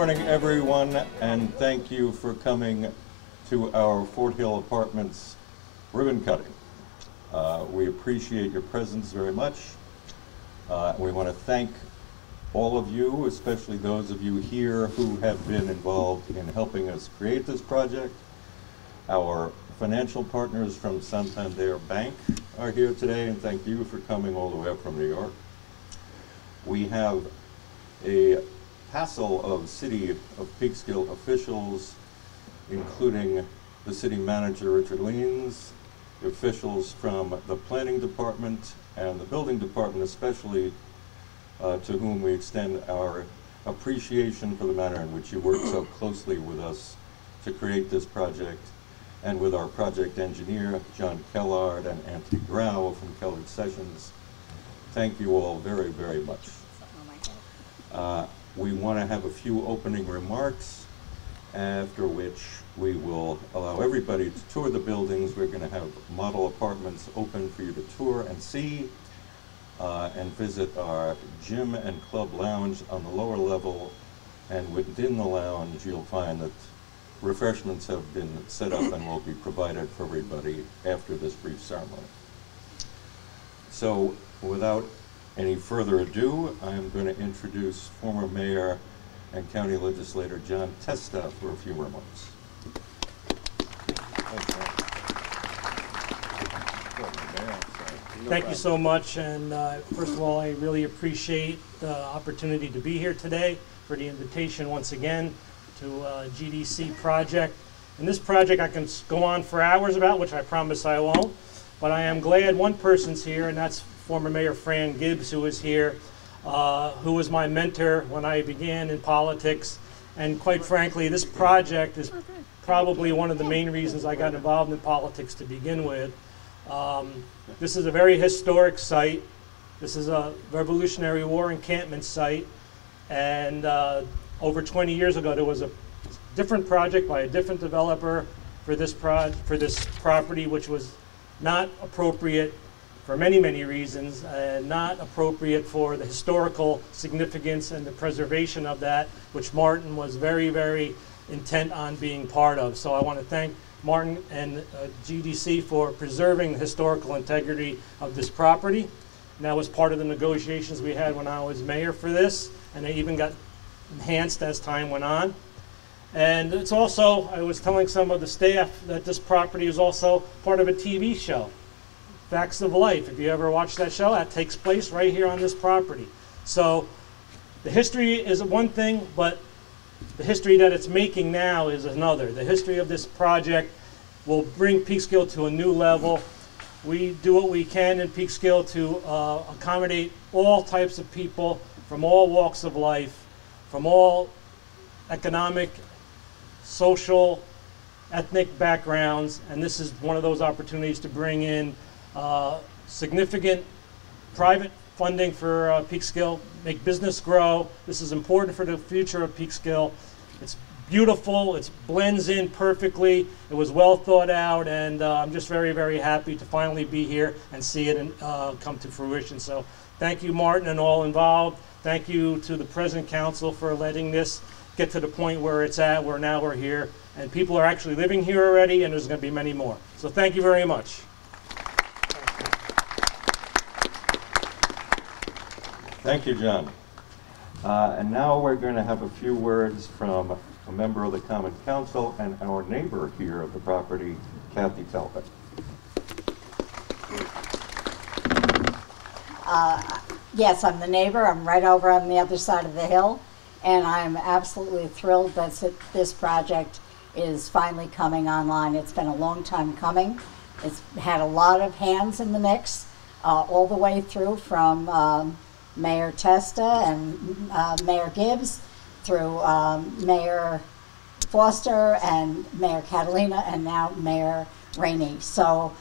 morning, everyone, and thank you for coming to our Fort Hill Apartments ribbon cutting. We appreciate your presence very much. We want to thank all of you, especially those of you here who have been involved in helping us create this project. Our financial partners from Santander Bank are here today, and thank you for coming all the way up from New York. We have a hassle of City of Peekskill officials, including the city manager, Richard Leans, officials from the planning department and the building department especially, to whom we extend our appreciation for the manner in which you worked so closely with us to create this project, and with our project engineer, John Kellard, and Anthony Grau from Kellard Sessions. Thank you all very, very much. We want to have a few opening remarks, after which we will allow everybody to tour the buildings. We're going to have model apartments open for you to tour and see, and visit our gym and club lounge on the lower level. And within the lounge, you'll find that refreshments have been set up and will be provided for everybody after this brief ceremony. So, without any further ado, I'm going to introduce former Mayor and County Legislator John Testa for a few remarks. Thank you so much, and first of all, I really appreciate the opportunity to be here today, for the invitation once again to GDC project. And this project I can go on for hours about, which I promise I won't, but I am glad one person's here, and that's former Mayor Fran Gibbs, who is here, who was my mentor when I began in politics. And quite frankly, this project is probably one of the main reasons I got involved in politics to begin with. This is a very historic site. This is a Revolutionary War encampment site. And over 20 years ago, there was a different project by a different developer for this property, which was not appropriate for many, many reasons, and not appropriate for the historical significance and the preservation of that, which Martin was very, very intent on being part of. So I want to thank Martin and GDC for preserving the historical integrity of this property. And that was part of the negotiations we had when I was mayor for this, and they even got enhanced as time went on. And it's also, I was telling some of the staff that this property is also part of a TV show, Facts of Life. If you ever watch that show, that takes place right here on this property. So the history is one thing, but the history that it's making now is another. The history of this project will bring Peekskill to a new level. We do what we can in Peekskill to accommodate all types of people from all walks of life, from all economic, social, ethnic backgrounds, and this is one of those opportunities to bring in significant private funding for Peekskill, make business grow. This is important for the future of Peekskill. It's beautiful, it blends in perfectly, it was well thought out, and I'm just very, very happy to finally be here and see it come to fruition. So thank you, Martin, and all involved. Thank you to the present council for letting this get to the point where it's at, where now we're here, and people are actually living here already, and there's going to be many more. So thank you very much. Thank you, John. And now we're going to have a few words from a member of the Common Council and our neighbor here of the property, Kathy Talbot. Yes, I'm the neighbor. I'm right over on the other side of the hill, and I'm absolutely thrilled that this project is finally coming online. It's been a long time coming. It's had a lot of hands in the mix, all the way through from Mayor Testa and Mayor Gibbs, through Mayor Foster and Mayor Catalina, and now Mayor Rainey. So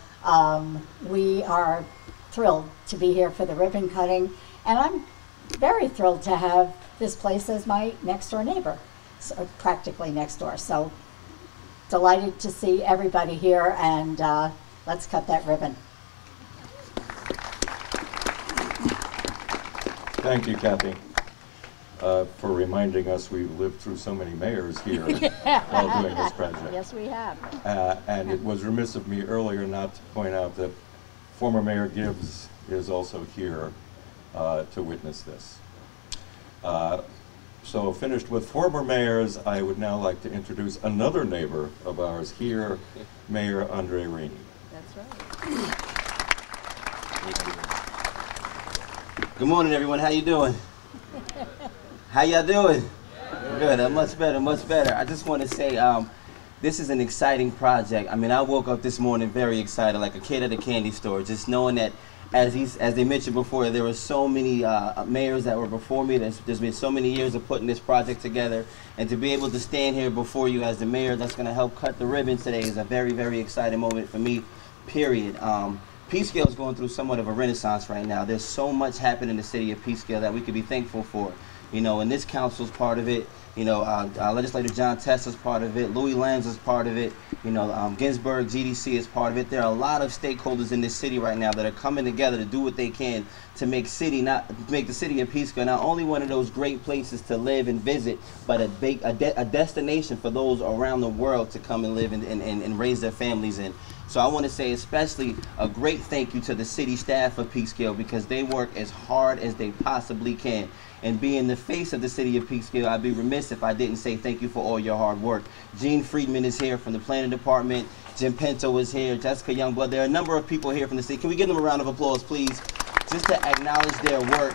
we are thrilled to be here for the ribbon cutting, and I'm very thrilled to have this place as my next door neighbor, so practically next door. So delighted to see everybody here, and let's cut that ribbon. Thank you, Kathy. for reminding us we've lived through so many mayors here while doing this project. Yes, we have. And it was remiss of me earlier not to point out that former Mayor Gibbs is also here to witness this. So finished with former mayors, I would now like to introduce another neighbor of ours here, Mayor Andre Rainey. That's right. Good morning, everyone. How you doing? How y'all doing? Good. Much better, much better. I just want to say this is an exciting project. I mean, I woke up this morning very excited, like a kid at a candy store, just knowing that, as they mentioned before, there were so many mayors that were before me. There's been so many years of putting this project together, and to be able to stand here before you as the mayor that's going to help cut the ribbon today is a very, very exciting moment for me, period. Peekskill is going through somewhat of a renaissance right now. There's so much happening in the city of Peekskill that we could be thankful for. You know, and this council's part of it. You know, Legislator John Tessa's part of it. Louis Lanza's part of it. You know, Ginsberg, GDC is part of it. There are a lot of stakeholders in this city right now that are coming together to do what they can to make the city of Peekskill not only one of those great places to live and visit, but a destination for those around the world to come and live and raise their families in. So I want to say especially a great thank you to the city staff of Peekskill, because they work as hard as they possibly can. And being the face of the city of Peekskill, I'd be remiss if I didn't say thank you for all your hard work. Gene Friedman is here from the planning department. Jim Pinto is here. Jessica Youngblood. There are a number of people here from the city. Can we give them a round of applause, please? Just to acknowledge their work.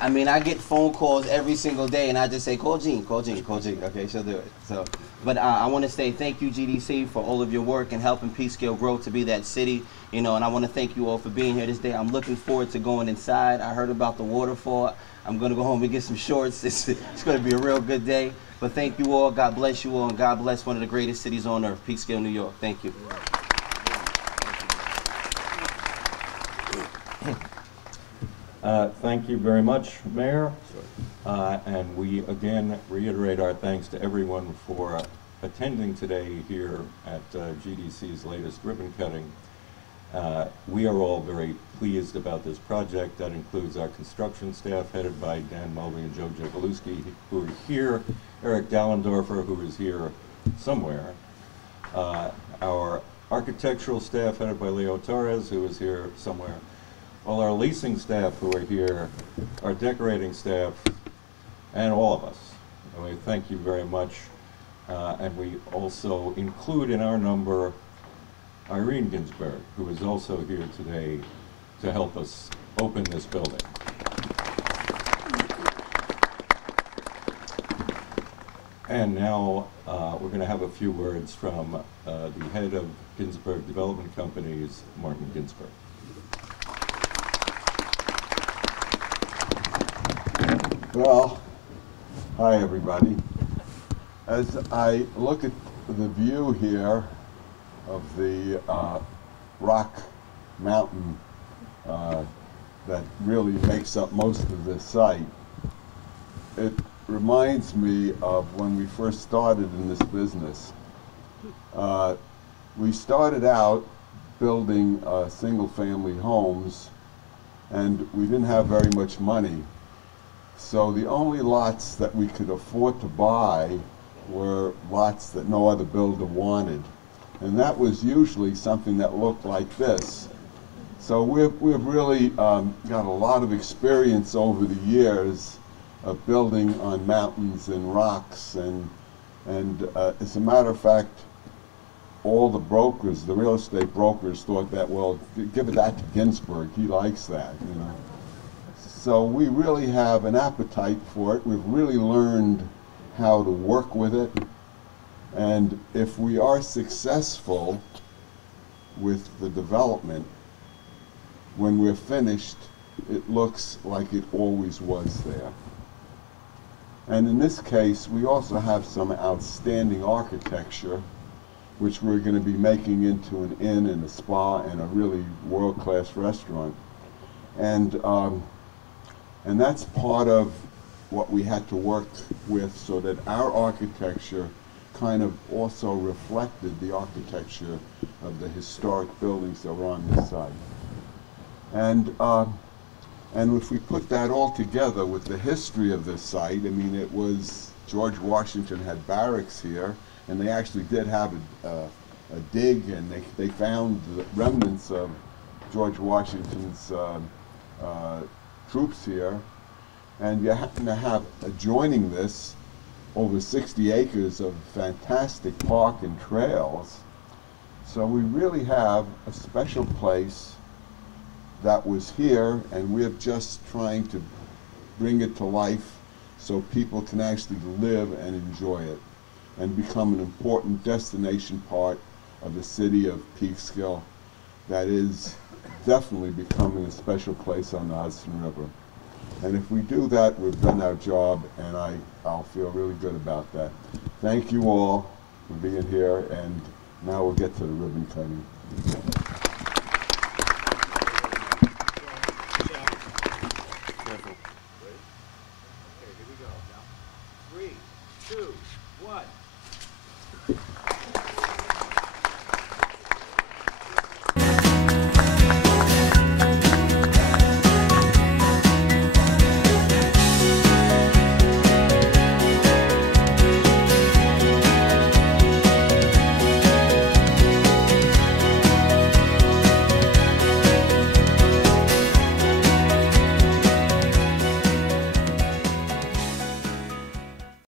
I mean, I get phone calls every single day, and I just say, call Jean, call Jean, call Jean. Okay, she'll do it. So, but I want to say thank you, GDC, for all of your work and helping Peekskill grow to be that city. You know, and I want to thank you all for being here this day. I'm looking forward to going inside. I heard about the waterfall. I'm going to go home and get some shorts. It's going to be a real good day. But thank you all. God bless you all, and God bless one of the greatest cities on earth, Peekskill, New York. Thank you. Thank you very much, Mayor. And we again reiterate our thanks to everyone for attending today here at GDC's latest ribbon cutting. We are all very pleased about this project. That includes our construction staff headed by Dan Mulvey and Joe Jablowski, who are here, Eric Dallendorfer, who is here somewhere, our architectural staff headed by Leo Torres, who is here somewhere, all our leasing staff who are here, our decorating staff, and all of us. And we thank you very much. And we also include in our number Irene Ginsberg, who is also here today to help us open this building. And now we're going to have a few words from the head of Ginsberg Development Companies, Martin Ginsberg. Well, hi everybody. As I look at the view here of the rock mountain that really makes up most of this site, it reminds me of when we first started in this business. We started out building single-family homes, and we didn't have very much money. So the only lots that we could afford to buy were lots that no other builder wanted. And that was usually something that looked like this. So we've really got a lot of experience over the years of building on mountains and rocks. And as a matter of fact, all the brokers, the real estate brokers, thought that, well, give it that to Ginsberg. He likes that, you know. So we really have an appetite for it. We've really learned how to work with it. And if we are successful with the development, when we're finished, it looks like it always was there. And in this case, we also have some outstanding architecture, which we're going to be making into an inn and a spa and a really world-class restaurant. And that's part of what we had to work with, so that our architecture kind of also reflected the architecture of the historic buildings that were on this site. And And if we put that all together with the history of this site, I mean, it was, George Washington had barracks here, and they actually did have a dig, and they found the remnants of George Washington's troops here. And you happen to have adjoining this over 60 acres of fantastic park and trails. So we really have a special place that was here, and we're just trying to bring it to life so people can actually live and enjoy it and become an important destination part of the city of Peekskill that is definitely becoming a special place on the Hudson River. And if we do that, we've done our job, and I'll feel really good about that. Thank you all for being here, and now we'll get to the ribbon cutting.